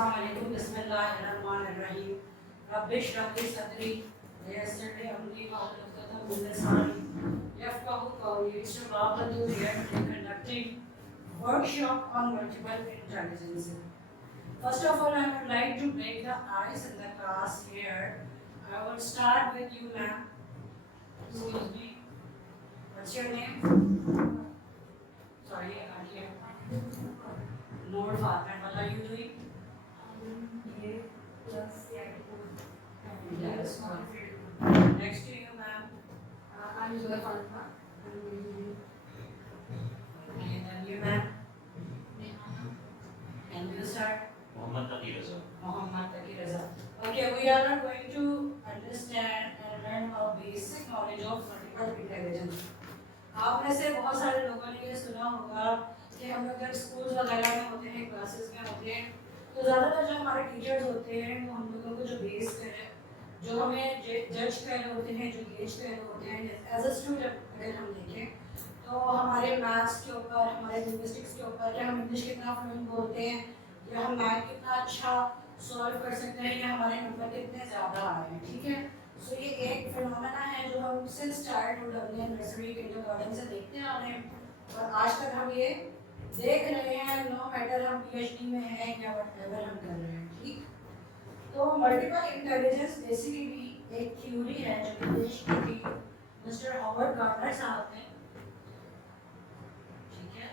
अस्सलाम वालेकुम, बिस्मिल्लाहिर्रहमानिर्रहीम। रब्बिश रब्बि सदरी वयस्सिर li amri wahlul 'uqdatam min lisani yafqahu qawli. It's about to here conducting workshop on multiple intelligence. First of all, I would like to break the ice in the class here. I will start with you, ma'am. Excuse me. What's your name? Sorry, I can't hear. Noor Fatma. What are you doing? Yes. Next to you, ma'am. I'm Zoya Fatma. Okay, then you, ma'am. Can you start? Mohammad Taqi Raza. Mohammad Taqi Raza. Okay, we are not going to understand and learn about basic knowledge of multiple intelligence. आप में से बहुत सारे लोगों ने ये सुना होगा कि हम लोग जब स्कूल्स वगैरह में होते हैं, क्लासेस में होते हैं, तो ज़्यादातर जो हमारे टीचर्स होते हैं वो हम लोगों को जो बेस करें, जो हमें जज कर रहे होते हैं, जो गेज कर रहे होते हैं, एज अ स्टूडेंट अगर हम देखें तो हमारे मैथ्स के ऊपर, हमारे लिंग्विस्टिक्स के ऊपर, या हम इंग्लिश कितना फ्लुएंट बोलते हैं, या हम मैथ कितना अच्छा सॉल्व कर सकते हैं, या हमारे नंबर कितने ज़्यादा आ रहे हैं, ठीक है। सो ये एक फिनोमेना है जो हम सिंस चाइल्डहुड अपने नर्सरी किंडरगार्टन से देखते आ रहे हैं और आज तक हम ये देख रहे हैं, नो मैटर हम पीएचडी में हैं या व्हाटएवर हम कर रहे हैं, ठीक। तो मल्टीपल इंटेलिजेंस बेसिकली एक थ्योरी है जो पेश की थी मिस्टर हॉवर्ड गार्डनर साहब ने, ठीक है।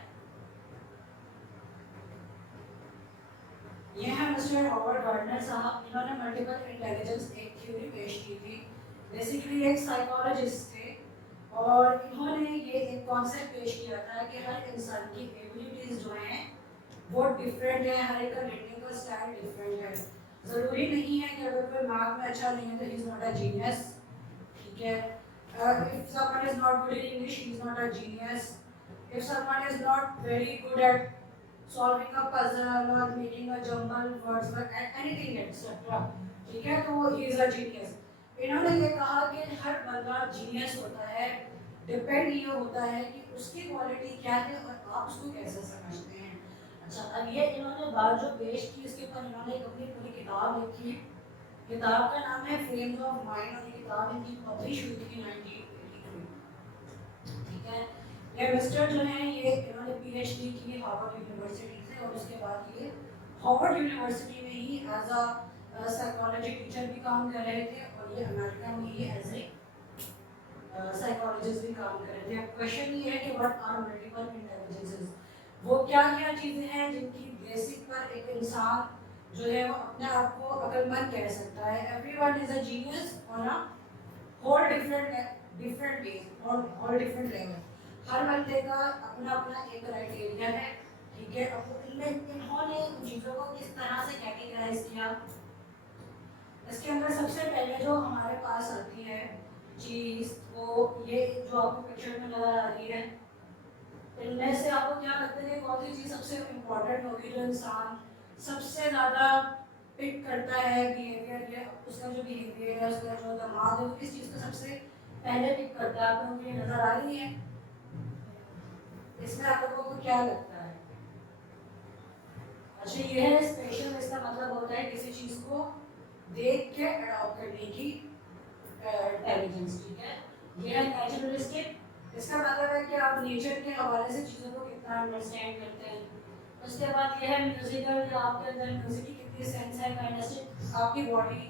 ये है मिस्टर हॉवर्ड गार्डनर साहब, इन्होंने मल्टीपल इंटेलिजेंस एक थ्योरी पेश की थी। बेसिकली एक साइकोलॉजिस्ट थे और इन्होंने ये एक कॉन्सेप्ट पेश किया था कि हर इंसान की एबिलिटीज जो हैं वो डिफरेंट है, हर एक का रीडिंग का स्टाइल डिफरेंट है। ज़रूरी नहीं है कि अगर कोई मैथ में अच्छा नहीं है तो he is not a genius, ठीक है। If someone is not good in English he is not a genius, if someone is not very good at solving a puzzle or making a jumble words or anything etc, ठीक है, तो वो he is a genius। इन्होंने ये कहा कि हर बंदा genius होता है, डिपेंड ये होता है कि उसकी क्वालिटी क्या है और आप उसको कैसे समझते हैं। अच्छा, अब ये इन्होंने बात जो पेश की इसके ऊपर इन्होंने एक अपनी पूरी किताब लिखी। किताब का नाम है फ्रेम्स ऑफ माइंड और ये किताब इनकी पब्लिश हुई थी 1983, ठीक है। ये मिस्टर जो हैं ये इन्होंने पीएचडी की हार्वर्ड यूनिवर्सिटी से और उसके बाद ये हार्वर्ड यूनिवर्सिटी में ही एज अ साइकोलॉजी टीचर भी काम कर रहे थे और ये अमेरिका में ही एज ए साइकोलॉजिस्ट भी काम कर रहे थे। अब क्वेश्चन ये है कि व्हाट आर मल्टीपल इंटेलिजेंसेस, वो क्या क्या चीज़ें हैं जिनकी बेसिक पर एक इंसान जो है वो अपने आप को अक्लमंद कह सकता है। Everyone is a genius on a whole different base और होल डिफरेंट लेवल। हर बंदे का अपना अपना एक क्राइटेरिया है, ठीक है। अब इनमें इन्होंने चीज़ों को किस तरह से कैटेगराइज किया, इसके अंदर सबसे पहले जो हमारे पास आती है चीज़, वो ये जो आपको पिक्चर में नजर आ रही है, इनमें से आपको क्या लगता है कि कौन सी चीज़ सबसे इम्पोर्टेंट होगी, जो इंसान सबसे ज़्यादा पिक करता है बिहेवियर, या उसका जो बिहेवियर है, उसका जो दिमाग है, वो किस चीज़ को सबसे पहले पिक करता है? आपको मुझे नजर आ रही है, इसमें आप लोगों को क्या लगता है? अच्छा, ये है स्पेशल, इसका मतलब होता है किसी चीज़ को देख के अडॉप्ट करने की इंटेलिजेंस, ठीक है। ये है नेचुरलिस्टिक, इसका मतलब है कि आप नेचर के हवाले से चीज़ों को कितना अंडरस्टैंड करते हैं। उसके बाद ये है म्यूजिकल, या आपके अंदर म्यूजिक की कितनी सेंस है। काइनेस्टिक, आपकी बॉडी।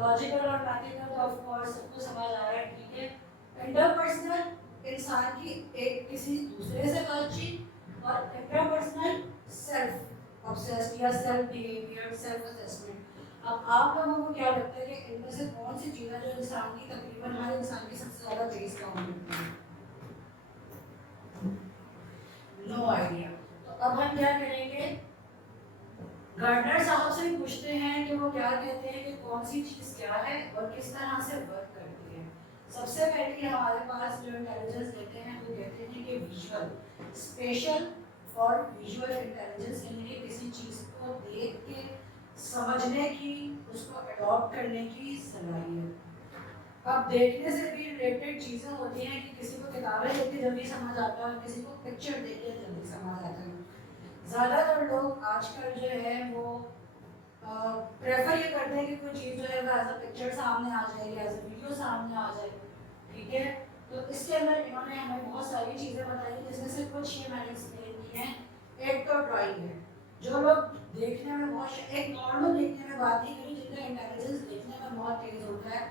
लॉजिकल और मैथमेटिकल तो ऑफ कोर्स सबको समझ आ रहा है, ठीक है। इंटरपर्सनल, इंसान की एक किसी दूसरे से बातचीत, और इंटरपर्सनल सेल्फ ऑब्सेस्ड या सेल्फ बिहेवियर, सेल्फ असेसमेंट। अब आप लोगों को क्या लगता है कि इनमें से कौन सी चीज़ है जो इंसान की तकरीबन हर इंसान की सबसे ज़्यादा बेस काम करती है? No idea. तो अब हम क्या करेंगे, गार्डनर साहब से पूछते हैं कि वो क्या कहते हैं कि कौन सी चीज़ क्या है और किस तरह से वर्क करती है। सबसे पहले हमारे पास जो इंटेलिजेंस देते हैं वो कहते हैं कि विजुअल, स्पेशल और विजुअल इंटेलिजेंस, यानी किसी चीज़ को देख के समझने की, उसको अडॉप्ट करने की सलाहियत। अब देखने से भी रिलेटेड चीज़ें होती हैं कि किसी को किताबें देख के जल्दी समझ आता है, किसी को पिक्चर देख के जल्दी समझ आता है। ज़्यादातर लोग आजकल जो है वो प्रेफर ये करते हैं कि कोई चीज़ जो है वो एज अ पिक्चर सामने आ जाए या एज अ वीडियो सामने आ जाए, ठीक है। तो इसके अंदर इन्होंने हमें बहुत सारी चीज़ें बताई जिसमें से कुछ ये मैंने एक्सप्लेन की हैं। एक तो ड्राइंग है, जो लोग देखने में बहुत एक नॉर्मल देखने में बात नहीं करी, जिनका इंटेलिजेंस देखने में बहुत तेज होता है,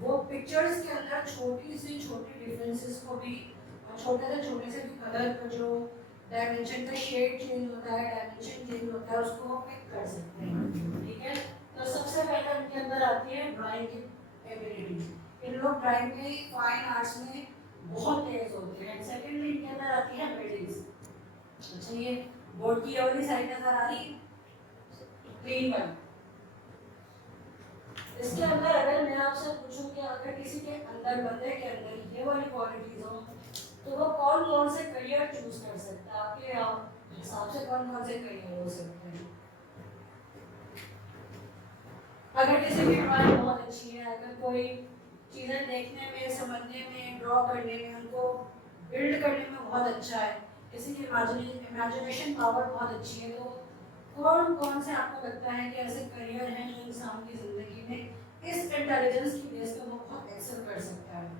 वो पिक्चर्स के अंदर छोटी से छोटी डिफरेंसेस को भी और छोटे से भी कलर का जो डायमेंशन का शेड चेंज होता है, डायमेंशन चेंज होता है, उसको हम पिक कर सकते हैं, ठीक है। तो सबसे पहले उनके अंदर आती है ड्राइंग की एबिलिटी। इन लोग ड्राइंग में फाइन आर्ट्स में बहुत तेज होते हैं। सेकेंडली इनके अंदर आती है बिल्डिंग्स। अच्छा, ये बोर्ड की वाली साइड नजर आ रही ग्रीन वाली। इसके अंदर अगर मैं आपसे पूछूं कि अगर किसी के अंदर, बंदे के अंदर ये वाली क्वालिटीज हो, तो वो कौन कौन से करियर चूज कर सकता है? आपके हिसाब से कौन कौन से करियर हो सकते हैं? अगर किसी की ड्राइंग बहुत अच्छी है, अगर कोई चीज़ें देखने में, समझने में, ड्रॉ करने में, उनको बिल्ड करने में बहुत अच्छा है, किसी की इमेजिनेशन पावर बहुत अच्छी है, तो कौन कौन से आपको लगता है कि ऐसे करियर हैं जो इंसान की ज़िंदगी में इस इंटेलिजेंस की बेस पर वो बहुत एक्सेल कर सकता है?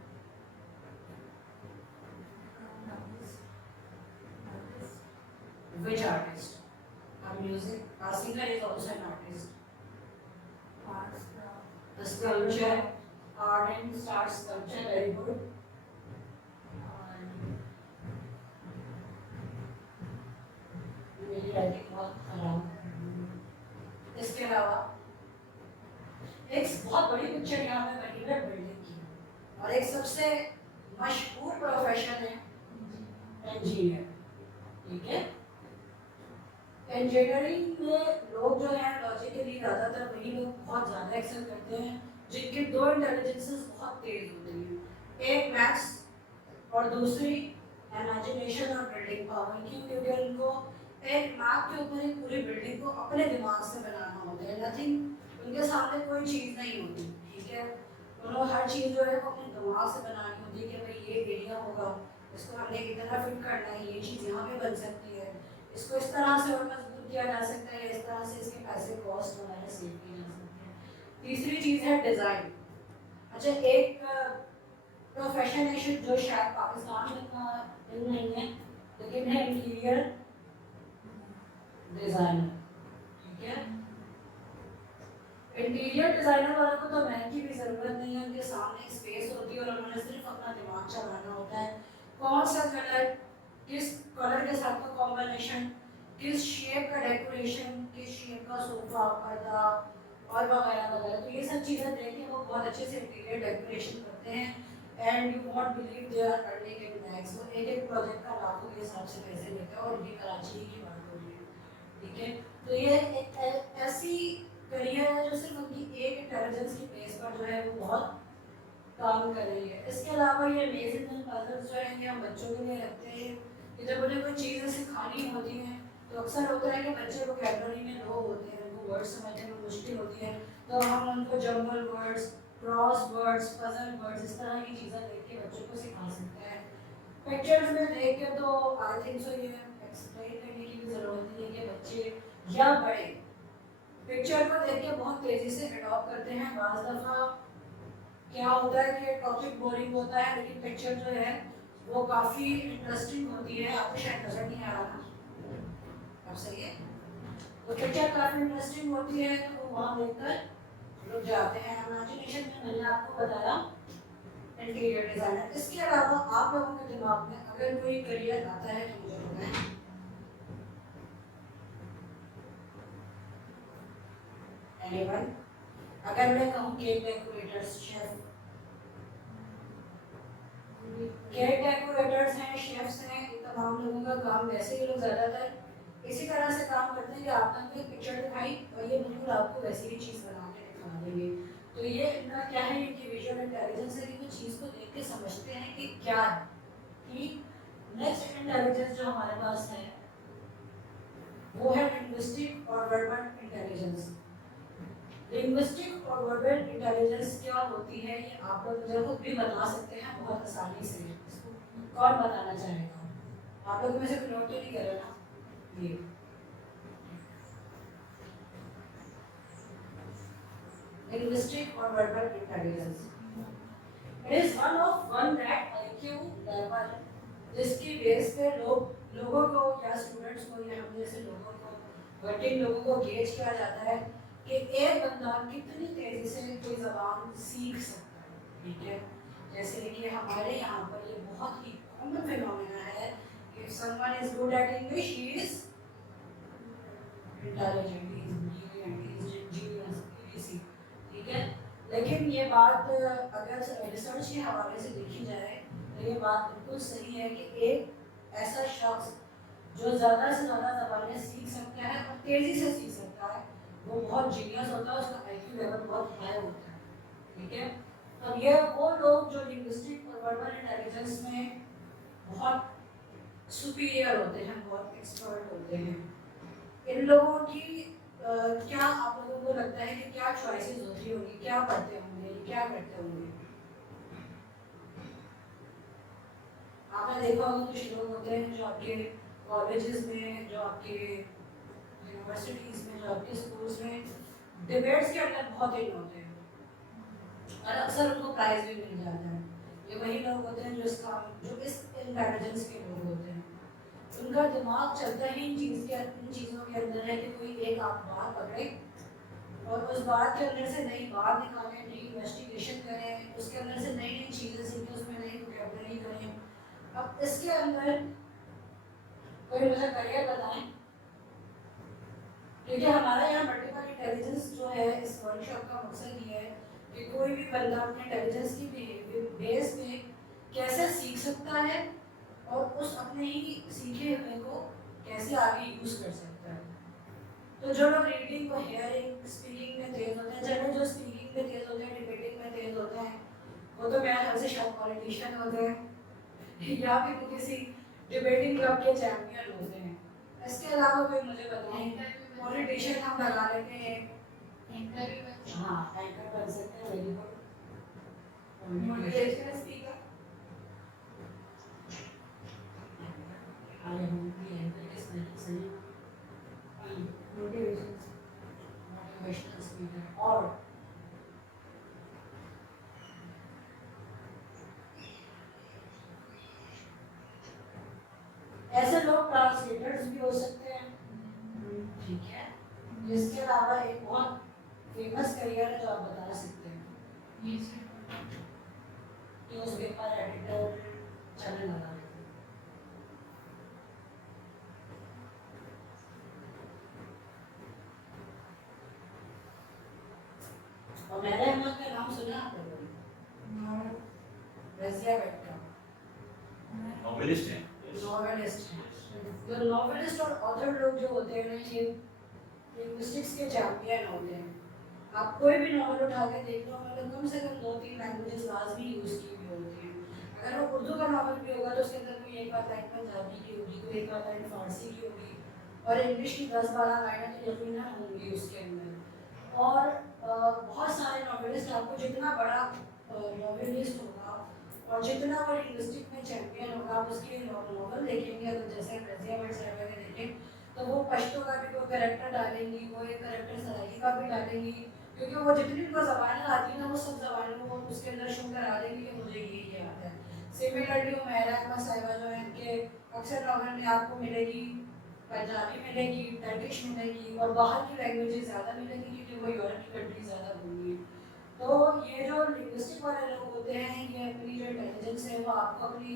Which artist? A music, a singer is also an artist. The sculpture, art and start sculpture, very good. मेरी राइटिंग बहुत खराब है। इसके अलावा एक बहुत बड़ी पिक्चर यहाँ पे बनी है बिल्डिंग की, और एक सबसे मशहूर प्रोफेशन है इंजीनियर, ठीक है। इंजीनियरिंग में लोग जो है लॉजिकली ज़्यादातर वही लोग बहुत ज़्यादा एक्सेल करते हैं जिनके दो इंटेलिजेंसेस बहुत तेज होते हैं, एक मैथ्स और दूसरी इमेजिनेशन और बिल्डिंग पावर। क्यों? क्योंकि उनको एक मैप के ऊपर एक पूरी बिल्डिंग को अपने दिमाग से बनाना होता है। नथिंग, उनके सामने कोई चीज़ नहीं होती, ठीक है। उनको हर चीज़ जो है वो अपने दिमाग से बनानी होती है कि भाई ये एरिया होगा, इसको हमने कितना फिट करना है, ये चीज़ यहाँ पे बन सकती है, इसको इस तरह से और मजबूत किया जा सकता है, इस तरह से इसके पैसे कॉस्ट वगैरह सेव किए जा सकते हैं। तीसरी चीज़ है डिज़ाइन। अच्छा, एक प्रोफेशन है जो शायद पाकिस्तान में इतना नहीं है, लेकिन है इंटीरियर डिज़ाइनर, ठीक है। इंटीरियर डिज़ाइनर वालों को तो महंगी की भी ज़रूरत नहीं है, उनके सामने स्पेस होती है और उन्होंने सिर्फ अपना दिमाग चलाना होता है। कौन सा कलर, किस कलर के साथ का कॉम्बिनेशन, किस शेप का डेकोरेशन, किस शेप का सोफा, पर्दा और वगैरह वगैरह, तो ये सब चीज़ें देख के वो बहुत अच्छे से इंटीरियर डेकोरेशन करते हैं। And you won't believe they are earning in lakhs. वो एक एक प्रोजेक्ट का लाखों के हिसाब से पैसे लेते हैं, और ये कराची की बात हो रही है, ठीक है। तो ये एक ऐसी करियर है जो सिर्फ उनकी एक इंटेलिजेंस की बेस पर जो है वो बहुत काम कर रही है। इसके अलावा ये अमेजिंग एंड पजल्स जो हैं ये हम बच्चों के लिए रखते हैं कि जब उन्हें कोई चीज़ें सिखानी होती हैं तो अक्सर होता है कि बच्चे वोकैबुलरी में लो होते हैं, उनको वर्ड समझने में मुश्किल होती है, तो हम उनको jumble words, cross words, puzzle words, इस तरह की चीज़ें देख के बच्चों को सिखा सकते हैं। पिक्चर्स में देख के तो आई थिंक सो ये एक्सप्लेन करने की भी ज़रूरत नहीं है कि बच्चे या बड़े पिक्चर को देख के बहुत तेज़ी से अडॉप्ट करते हैं। बाज़ दफ़ा क्या होता है कि टॉपिक बोरिंग होता है, लेकिन पिक्चर जो है वो काफ़ी इंटरेस्टिंग होती है। आपको शायद नजर नहीं आ रहा ना, अब सही है। तो पिक्चर काफ़ी इंटरेस्टिंग होती है, तो वो वहाँ देखकर रुक जाते हैं। इमेजिनेशन में मैंने आपको बताया इंटीरियर डिज़ाइनर। इसके अलावा आप लोगों के दिमाग में अगर कोई करियर आता है तो मुझे बताएं। एनीवन? अगर मैं कहूँ cake decorators, chef, cake decorators हैं, शेफ्स हैं, इन तमाम लोगों का काम वैसे ही लोग ज़्यादातर इसी तरह से काम करते हैं कि आपने एक पिक्चर दिखाई और ये बिल्कुल आपको वैसी ही चीज़ बना के दिखा देंगे। तो ये इनका क्या है, इनकी विजुअल इंटेलिजेंस है कि वो चीज़ को देख के समझते हैं कि क्या है। कि नेक्स्ट इंटेलिजेंस जो हमारे पास है वो है लिंग्विस्टिक और वर्बल इंटेलिजेंस। लिंग्विस्टिक और वर्बल इंटेलिजेंस क्या होती है ये आप लोग मुझे खुद भी बता सकते हैं बहुत आसानी से। कौन बताना चाहेगा? आप लोग में से कोई नोट तो नहीं कर रहे ना? ये linguistic or verbal intelligence. It is one that IQ level जिसकी बेस पे लोगों को या स्टूडेंट्स को या हम जैसे लोगों को वर्किंग लोगों को गेज किया जाता है कि एक बंदा कितनी तेजी से कोई ज़बान सीख सकता है, ठीक है। जैसे कि हमारे यहाँ पर ये बहुत ही कॉमन फिनोमेना है कि someone is good at English, he is intelligent, he is brilliant, he is Angénieux, इसी, ठीक है। लेकिन ये बात अगर रिसर्च के हवाले से देखी जाए तो ये बात बिल्कुल सही है कि एक ऐसा शख्स जो ज़्यादा से ज़्यादा ज़बानें सीख सकता है और तेज़ी से सीख सकता है वो बहुत जीनियस होता है, उसका आईक्यू लेवल बहुत हाई होता है, ठीक है। अब ये वो लोग जो लिंग्विस्टिक और वर्बल इंटेलिजेंस में बहुत सुपीरियर होते हैं, बहुत एक्सपर्ट होते हैं, इन लोगों की क्या आप लोगों को लगता है कि क्या चॉइसेस होती होंगी, क्या पढ़ते होंगे, क्या करते होंगे? आपने देखा होगा कुछ लोग होते हैं जो आपके कॉलेजेस में, जो आपके यूनिवर्सिटीज में, जो आपके स्कूल्स में डिबेट्स के अंदर बहुत इन होते हैं और अक्सर उनको प्राइज भी मिल जाता है। ये वही लोग होते हैं जो इस इंटेलिजेंस के लोग होते हैं। उनका दिमाग चलता ही इन चीज़ों के अंदर है कि कोई एक आप बात पकड़े और उस बात के अंदर से नई बात निकालें, नई इन्वेस्टिगेशन करें, उसके अंदर से नई नई चीज़ें सीखें, उसमें नई वोकैबुलरी करें। अब इसके अंदर कोई मुझे करियर बताएं, क्योंकि हमारा यहाँ मल्टीपल इंटेलिजेंस जो है इस वर्कशॉप का मकसद ये है कि कोई भी बंदा अपने इंटेलिजेंस की बेस पे कैसे सीख सकता है और उस अपने ही सीखे हुए को कैसे आगे यूज कर सकता है। तो जो लोग रीडिंग और हियरिंग स्पीकिंग में तेज होते हैं, चलो जो स्पीकिंग में तेज होते हैं, डिबेटिंग में तेज होते हैं, वो तो मेरे ख्याल से शायद पॉलिटिशियन होते हैं या फिर वो किसी डिबेटिंग क्लब के चैंपियन होते हैं। इसके अलावा कोई मुझे बताएं, पॉलिटिशियन हम लगा लेते हैं, हाँ एंकर बन सकते हैं, very good, motivational speaker, motivational speaker. और ऐसे लोग ट्रांसलेटर्स भी हो सकते हैं, ठीक है। इसके अलावा एक बहुत फेमस करियर है जो आप बता सकते हैं, न्यूज़पेपर एडिटर, चैनल लगा। और मैंने अहमद का नाम सुना आप लोगों ने? रज़िया बेगम नॉवेलिस्ट हैं। नॉवेलिस्ट हैं। तो नॉवेलिस्ट और ऑथर लोग जो होते हैं ना, ये लिंग्विस्टिक्स के चैंपियन होते हैं। आप कोई भी नॉवल उठा के देख लो, मतलब कम से कम 2-3 लैंग्वेजेस लाजमी यूज़ की हुई होती हैं। अगर वो उर्दू का नॉवल भी होगा तो उसके अंदर कोई एक बार लाइन पंजाबी की होगी, कोई एक बार लाइन फारसी की होगी और इंग्लिश की 10-12 लाइनें तो यकीनन होंगी उसके अंदर। और बहुत सारे नॉवेलिस्ट, आपको जितना बड़ा नॉवेलिस्ट होगा और जितना वो लिंग्विस्टिक में चैंपियन होगा, आप उसके नॉवल देखेंगे तो जैसे रज़िया बेगम साहिबा के देखें तो वो पश्तो का भी कोई कैरेक्टर डालेंगी, वो एक कैरेक्टर सराइकी का भी डालेंगी, क्योंकि वो जितनी उनको ज़बानें आती हैं ना, वो सब ज़बानों को उसके अंदर शो करा देंगी कि मुझे ये आता है। सिमिलरली उमैरा अहमद साहिबा जो है, इनके अक्सर नॉवल में आपको मिलेगी पंजाबी मिलेगी, टर्किश मिलेगी और बाहर की लैंग्वेजेस ज़्यादा मिलेगी क्योंकि वो यूरोप की कंट्री ज़्यादा घूमी है। तो ये जो लिंग्विस्टिक वाले लोग होते हैं, ये अपनी जो इंटेलिजेंस है वो आपको अपनी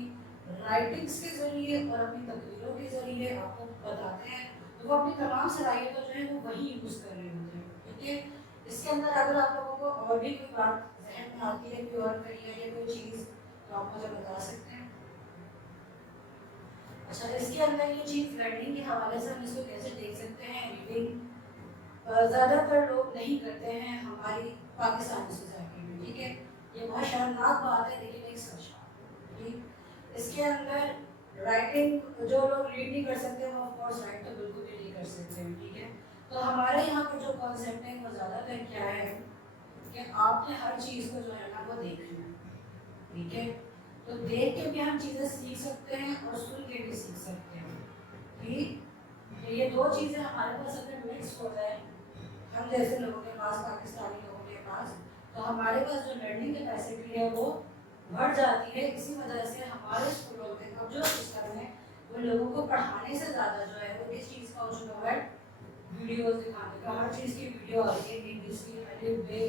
राइटिंग्स के ज़रिए और अपनी तकरीरों के ज़रिए आपको बताते हैं। तो वो अपनी तमाम सलाहियतों जो है वो वही यूज़ कर रहे होते हैं, ठीक है। इसके अंदर अगर आप लोगों को और भी कोई बात जहन में आती है, कोई और करियर या कोई चीज़, तो आप मुझे बता सकते हैं। अच्छा, इसके अंदर ये चीज़ लर्निंग के हवाले से हम इसको कैसे देख सकते हैं? रीडिंग ज़्यादातर लोग नहीं करते हैं हमारी पाकिस्तानी सोसाइटी में, ठीक है। ये बहुत शर्मनाक बात है लेकिन एक सच है, ठीक। इसके अंदर राइटिंग, जो लोग रीड नहीं कर सकते वो ऑफ कोर्स राइट तो बिल्कुल भी नहीं कर सकते हैं, ठीक है। तो हमारे यहाँ पर जो कॉन्सेप्ट है वो ज़्यादातर क्या है कि आपने हर चीज़ को जो है ना वो देखना है, ठीक है। तो देख के भी हम चीज़ें सीख सकते हैं और सुन के भी सीख सकते हैं, ठीक। तो ये दो चीज़ें हमारे पास अगर मिक्स हो जाए, हम जैसे लोगों के पास, पाकिस्तानी लोगों के टास्क, तो हमारे पास जो लर्निंग कैपेसिटी है वो बढ़ जाती है। इसी वजह से हमारे स्कूलों में अब जो सिस्टम है वो लोगों को पढ़ाने से ज़्यादा जो है वो इस चीज़ का हो चुका है, वीडियोस दिखाने का। हर चीज़ की वीडियो आ रही है, ABC, अलिफ बे,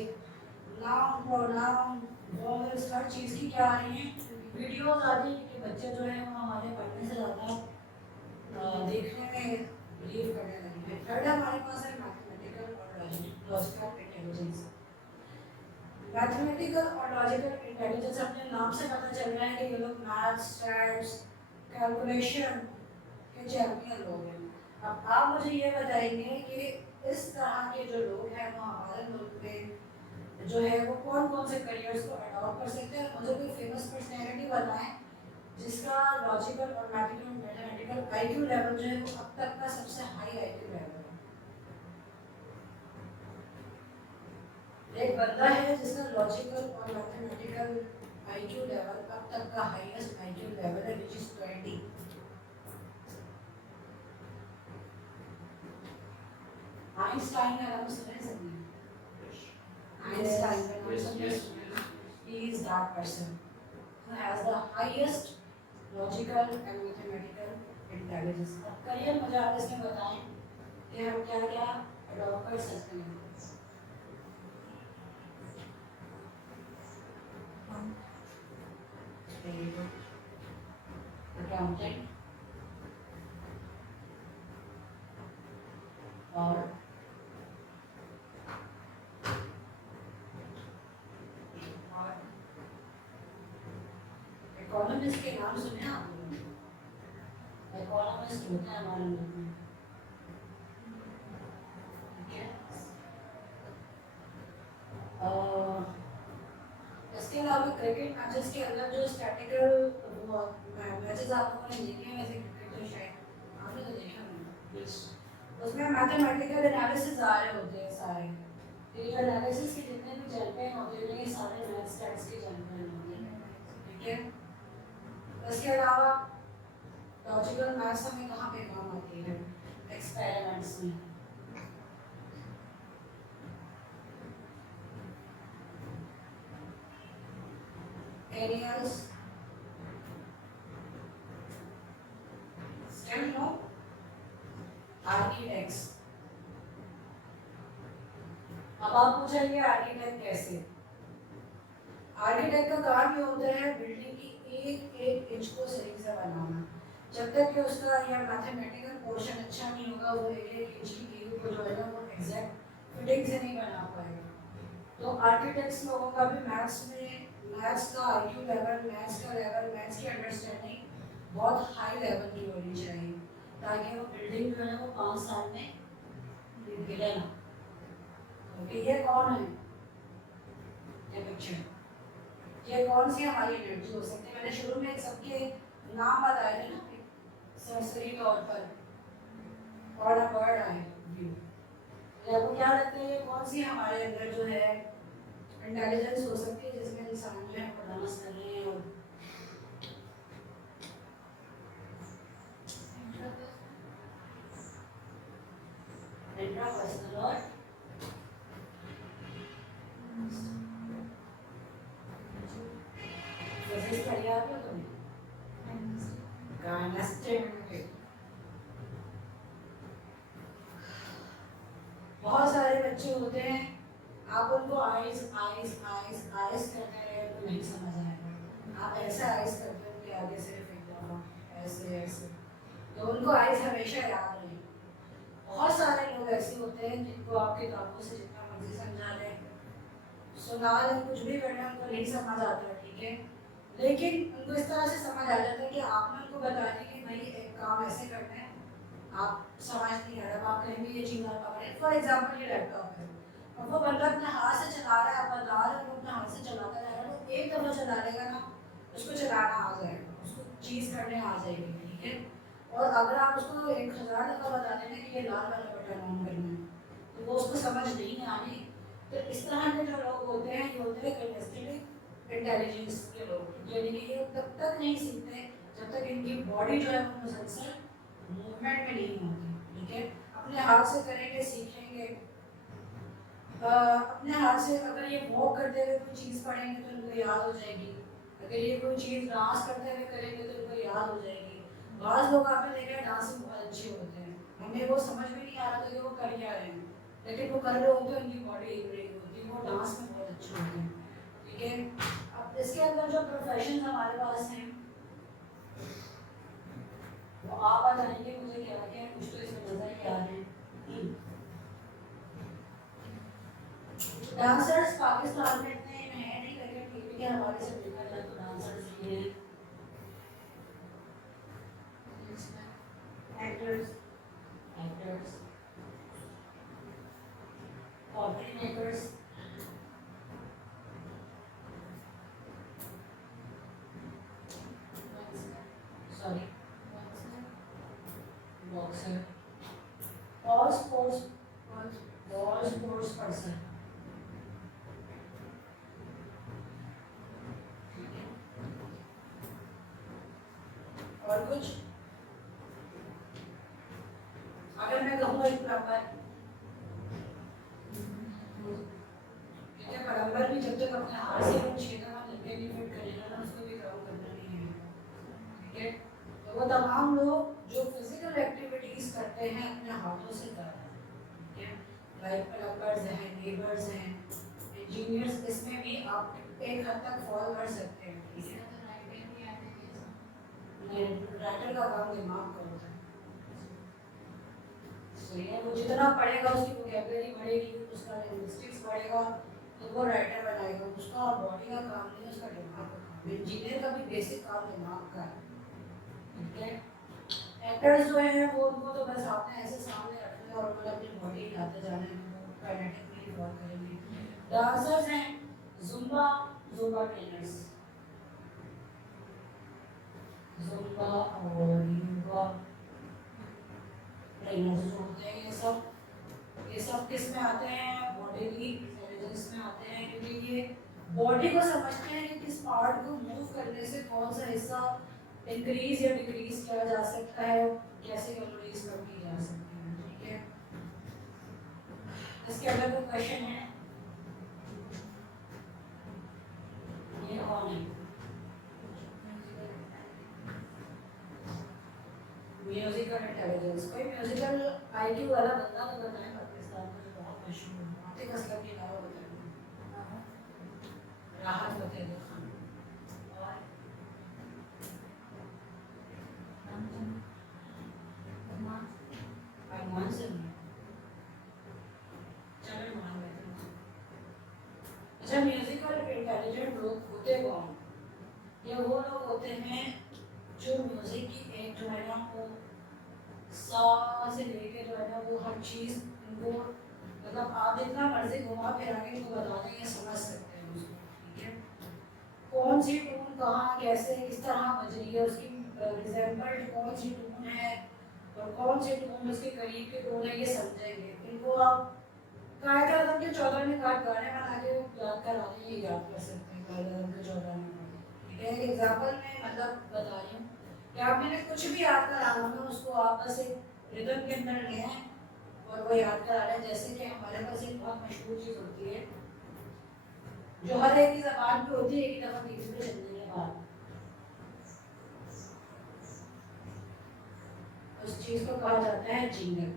नाउन प्रोनाउन वॉवेल्स, हर चीज़ की क्या आ रही है, वीडियोस आ रही है, क्योंकि बच्चे जो है वो हमारे पढ़ने से ज़्यादा देखने में बिलीव करने लगे हैं। थर्ड हमारे पास है मैथमेटिकल और लॉजिकल इंटेलिजेंस। मैथमेटिकल और लॉजिकल इंटेलिजेंस अपने नाम से पता चल रहा है कि ये लोग मैथ्स, स्टैट्स, कैलकुलेशन के चैंपियन लोग हैं। अब आप मुझे ये बताएंगे कि इस तरह के जो लोग हैं वो हमारे मुल्क में जो है वो कौन कौन से करियर्स को अडॉप्ट कर सकते हैं। मुझे कोई फेमस पर्सनैलिटी बताएं जिसका लॉजिकल और मैथमेटिकल आईक्यू लेवल जो है वो अब तक का सबसे हाई आईक्यू लेवल है। एक बंदा है जिसका लॉजिकल और मैथमेटिकल आईक्यू लेवल अब तक का हाईएस्ट आईक्यू लेवल है, विच इज 20। आइंस्टाइन का नाम सुना है सबने? Einstein, he is that person who has the highest logical and mathematical intelligence. अब करियर मुझे आप इसमें बताएं कि हम क्या क्या अडॉप्ट कर सकते हैं। Very good. Accountant और इकोनॉमिस्ट के नाम सुने आपने? इकोनॉमिस्ट होते हैं हमारे मुल्क में, ठीक है। इसके अलावा क्रिकेट मैचेस के अंदर जो स्टैटिकल मैचेस आप लोगों ने देखे हैं, वैसे क्रिकेट तो शायद आपने तो देखा नहीं, Yes. उसमें मैथमेटिकल एनालिसिस आ रहे होते हैं सारे। ये एनालिसिस के जितने भी चैंपियन होते हैं ये सारे मैथ स्टैट्स के चैंपियन होते हैं, ठीक है। इसके अलावा लॉजिकल मैथ्स हमें कहाँ पे काम आती है? एक्सपेरिमेंट्स में। एरियल्स स्टिल नो आर्किटेक्ट्स। अब आप पूछेंगे आर्किटेक्ट कैसे? आर्किटेक्ट का काम ये होता है बिल्डिंग की एक एक इंच को सही से बनाना। जब तक कि उसका या मैथमेटिकल पोर्शन अच्छा नहीं होगा वो एक एक इंच की कील को जो है ना वो एग्जैक्ट फिटिंग से नहीं बना पाएगा। तो आर्किटेक्ट्स लोगों का भी मैथ्स का आईक्यू लेवल, मैथ्स का लेवल, मैथ्स की अंडरस्टैंडिंग बहुत हाई लेवल की होनी चाहिए ताकि वो बिल्डिंग जो है वो 5 साल में गिरे ना। ओके, ये कौन है? ये पिक्चर, ये कौन सी हमारी एनर्जी हो सकती है? मैंने शुरू में सबके नाम बताए थे ना सरसरी तौर पर, और अ बर्ड आई व्यू। आपको क्या लगता है ये कौन सी हमारे अंदर जो है इंटेलिजेंस हो सकती है जिसमें इंसान जो है डांस कर रहे हैं और इंट्रापर्सनल और फिजिक्स पढ़ी आपने तुमने? बहुत सारे बच्चे होते हैं, आप उनको आइज आइज आइज आइज करते रहे तो नहीं समझ आएगा। आप ऐसे आइज करते हो कि आगे सिर्फ एकदम ऐसे ऐसे, तो उनको आइज हमेशा याद रहे। बहुत सारे लोग ऐसे होते हैं जिनको आप किताबों से जितना मर्जी समझा लें, सुना लें, कुछ भी करना उनको नहीं समझ आता है, ठीक है। लेकिन उनको इस तरह से समझ आ जाता है कि आपने उनको बता दी कि भाई एक काम ऐसे करना है, आप समझ नहीं आ रहा, आप कहेंगे ये चीज़ आप पकड़े। फॉर एग्जाम्पल ये लैपटॉप है, अब वो बंदा अपने हाथ से चला रहा है, आप बता रहे हो, वो अपने हाथ से चलाता जा रहा है, वो एक दफ़ा चला लेगा ना, उसको चलाना आ जाएगा, उसको चीज़ करने आ जाएगी, ठीक है। और अगर आप उसको 1000 दफ़ा बता देंगे कि ये लाल वाला बटन ऑन करना है, तो वो उसको समझ नहीं आनी। तो इस तरह के जो लोग होते हैं ये होते हैं किनेस्थेटिक इंटेलिजेंस के लोग, यानी कि ये तब तक नहीं सीखते जब तक इनकी बॉडी जो है वो मुसलसल मूवमेंट में नहीं होती, ठीक है। अपने हाथ से करेंगे, सीखेंगे, अपने हाथ से अगर ये वॉक करते हुए कोई चीज़ पढ़ेंगे तो इनको याद हो जाएगी, अगर ये कोई चीज़ डांस करते हुए करेंगे तो इनको याद हो जाएगी। बाज़ लोग आपने देखा है डांस में बहुत अच्छे होते हैं, हमें वो समझ में नहीं आ रहा था कि वो कर क्या रहे हैं, लेकिन वो कर रहे होते हैं, उनकी बॉडी एवरेज होती है, वो डांस में बहुत अच्छे होते हैं। ठीक है, अब इसके अंदर जो प्रोफेशन हमारे पास हैं वो आप बताएंगे मुझे क्या क्या, कुछ तो इसमें नजर ही आ रहे हैं। डांसर्स पाकिस्तान में इतने हैं नहीं, लेकिन टीवी के हवाले से देखा जाए तो डांसर्स भी हैं, actors, actors, comedy makers, sorry, boxer, और स्पोर्ट्स, और स्पोर्ट्स पर्सन। और कुछ अगर मैं कहूँगा एक प्लम्बर, क्योंकि प्लम्बर भी जब तक अपने हाथ से उन छेदों में नलके नहीं फिट करेगा ना, उसको भी काम करना नहीं है। ठीक है, तो वो तमाम लोग जो फिजिकल एक्टिविटीज करते हैं अपने हाथों से कर रहे हैं, ठीक है, लाइक प्लम्बर्स हैं, लेबर्स हैं, इंजीनियर्स, इसमें भी आप एक हद तक फॉलो कर सकते हैं। ठीक है, राइटर का काम दिमाग का होता है, सही है, वो जितना पढ़ेगा उसकी वोकैबुलरी बढ़ेगी, उसका लिंग्विस्टिक्स बढ़ेगा, तो वो राइटर बनाएगा, उसका बॉडी का काम नहीं, उसका दिमाग का काम। इंजीनियर का भी बेसिक काम दिमाग का है। ठीक है, एक्टर्स जो हैं वो उनको तो बस आपने ऐसे सामने रखना है और उन्होंने अपनी बॉडी हिलाते जाना है, वो काइनेटिकली वर्क करेंगे। डांसर्स हैं जुम्बा, जुम्बा ट्रेनर्स, जुम्बा और योगा ट्रेनर्स जो होते हैं, ये सब किस में आते हैं, बॉडी इंटेलिजेंस में आते हैं, क्योंकि ये बॉडी को समझते हैं कि किस पार्ट को मूव करने से कौन सा हिस्सा इंक्रीज या डिक्रीज किया जा सकता है, कैसे कैलोरीज कम की जा सकती है। ठीक है, इसके अगर कोई क्वेश्चन है, ये कौन है, म्यूजिकल इंटेलिजेंस, कोई म्यूजिकल आईक्यू वाला बंदा तो बताएं पाकिस्तान में जो बहुत मशहूर है, आतिक असलम के अलावा बताएं, राहत फतेह अली खान और अरमान से नहीं, चलो मान लेते हैं। अच्छा, म्यूजिकल इंटेलिजेंट लोग होते कौन, ये वो लोग होते हैं जो म्यूजिक की एक जो है ना वो सा से लेके जो है ना वो हर चीज़ उनको, मतलब आप जितना मर्जी घुमा फिरा के इनको बता दें ये समझ सकते हैं उसको। ठीक है, कौन सी टून कहाँ कैसे किस तरह बज रही है, उसकी रिजेंबल्ड कौन सी टून है और कौन सी टून उसके करीब की टून है, ये समझेंगे। इनको आप कायदे आज़म के 14 में काट गाने बना के याद करा दें, ये याद कर सकते हैं कायदे आज़म के 14 में। ठीक है, एक एग्जाम्पल में मतलब बता रही हूँ कि आप मैंने कुछ भी याद कराना हो उसको आप बस एक रिदम के अंदर ले आए और वो याद करा रहे हैं। जैसे कि हमारे पास एक बहुत मशहूर चीज़ होती है जो हर एक की ज़बान पे होती है, एक दफ़ा टीवी पे चलने के बाद, उस चीज़ को कहा जाता है जिंगल।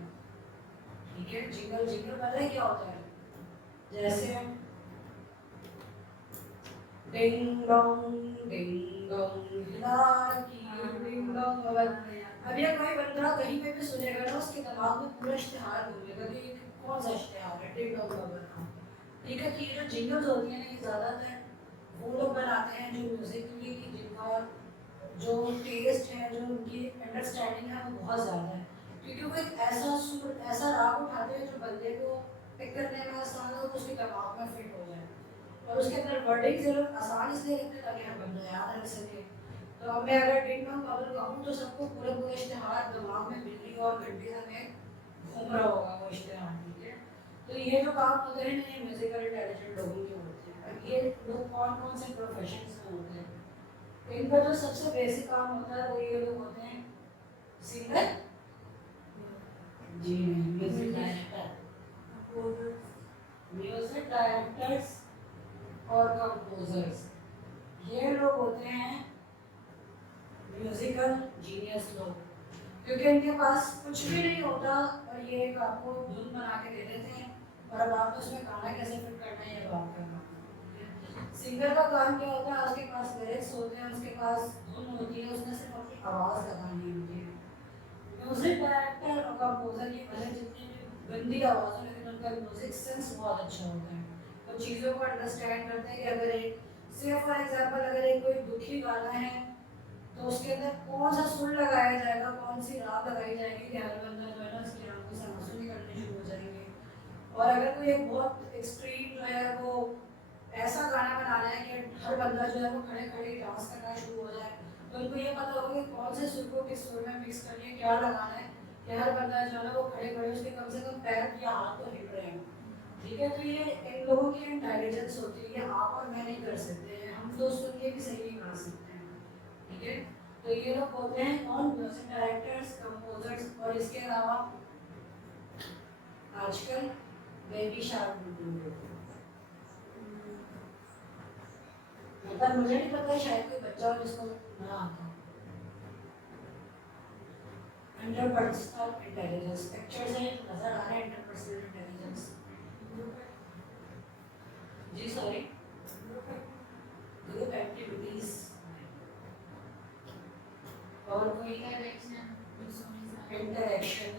ठीक है, जिंगल, जिंगल पता है क्या होता है, जैसे डिंग डोंग हिला की डिंग डोंग। अब ये कोई बंदा कहीं पे भी सुनेगा ना उसके दिमाग में पूरा इश्तिहार घूमेगा कि ये कौन सा इश्तिहार है, डिंग डोंग का। ठीक है, कि ये जो जिंगल्स होती हैं ना ये ज़्यादातर वो लोग बनाते हैं जो म्यूजिकली जिनका जो टेस्ट है, जो उनकी अंडरस्टैंडिंग है वो बहुत ज़्यादा है, क्योंकि वो एक ऐसा सुर ऐसा राग उठाते हैं जो बंदे को पिक करने में आसान हो, तो उसके दिमाग में फिट हो जाए, और उसके अंदर वर्डिंग से लोग आसान इसलिए लिखते ताकि हम बंदा याद रख सके। तो अब मैं अगर डिंग डोंग बबल कहूँ तो सबको पूरा पूरा इश्तिहार दिमाग में बिल्ली और घंटी में घूम रहा होगा वो इश्तिहार। ठीक है, तो ये जो काम होते हैं ना ये म्यूजिकल इंटेलिजेंट लोगों के होते हैं। अब ये लोग कौन कौन से प्रोफेशन में होते हैं, इनका जो सबसे बेसिक काम होता है वो ये लोग होते हैं सिंगर, जी म्यूजिक डायरेक्टर, म्यूजिक डायरेक्टर्स और कंपोजर्स, ये लोग होते हैं म्यूजिकल जीनियस लोग, क्योंकि इनके पास कुछ भी नहीं होता और ये एक आपको धुन बना के दे देते हैं और अब आपको उसमें गाना कैसे फिट करना है ये बात करना। सिंगर का काम क्या होता है, उसके पास लिरिक्स होते हैं, उसके पास धुन होती है, उसने सिर्फ अपनी आवाज़ लगानी होती है। म्यूजिक डायरेक्टर और कंपोजर ये भले जितनी भी गंदी आवाज़ हो लेकिन उनका म्यूजिक सेंस बहुत अच्छा होता है, वो चीज़ों को अंडरस्टैंड करते हैं कि अगर एक से फॉर एग्जाम्पल अगर एक कोई दुखी गाना है तो उसके अंदर कौन सा सुर लगाया जाएगा, कौन सी राग लगाई जाएगी कि हर बंदा जो है ना उसकी आंखों से आंसू निकलने शुरू हो जाएंगे। और अगर कोई एक बहुत एक्सट्रीम जो है वो ऐसा गाना बनाना है कि हर बंदा जो है वो खड़े खड़े डांस करना शुरू हो जाए, तो उनको ये पता होगा कि कौन से सुर को किस सुर में मिक्स करके क्या लगाना है कि हर बंदा जो है ना वो खड़े खड़े उसके कम से कम पैर या हाथ तो हिल रहे हैं। ठीक है, तो ये इन लोगों की इंटेलिजेंस होती है, ये आप और मैं नहीं कर सकते हैं, हम तो सुन के भी सही नहीं गा सकते हैं। ठीक है, तो ये लोग होते हैं कौन, म्यूजिक डायरेक्टर्स, कंपोजर्स। और इसके अलावा आजकल बेबी शार्क मतलब मुझे नहीं पता शायद कोई बच्चा हो जिसको ना आता। इंटरपर्सनल इंटेलिजेंस पिक्चर से नजर आ रहा है, इंटरपर्सनल इंटेलिजेंस जी सॉरी ग्रुप एक्टिविटीज और कोई इंटरेक्शन।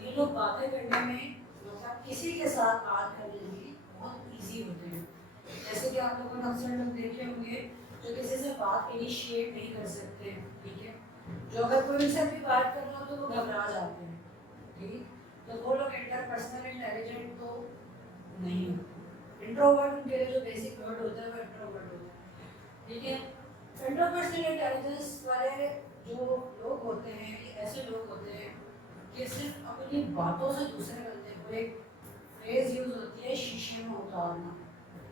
ये लोग बातें करने में मतलब किसी के साथ बात करने में बहुत इजी होते हैं। जैसे कि आप लोगों ने अक्सर लोग देखे होंगे जो किसी से बात इनिशिएट नहीं कर सकते, ठीक है, जो अगर कोई उनसे भी बात करना हो तो वो घबरा जाते हैं, ठीक, तो वो लोग इंटरपर्सनल इंटेलिजेंट तो नहीं होते। इंट्रोवर्ट उनके लिए जो बेसिक वर्ड होता है वो इंट्रोवर्ट होता है, ठीक है। इंटरपर्सनल इंटेलिजेंस वाले जो लोग होते हैं ये ऐसे लोग होते हैं कि सिर्फ अपनी बातों से दूसरे बंदे को, एक फ्रेज यूज होती है शीशे में उतारना,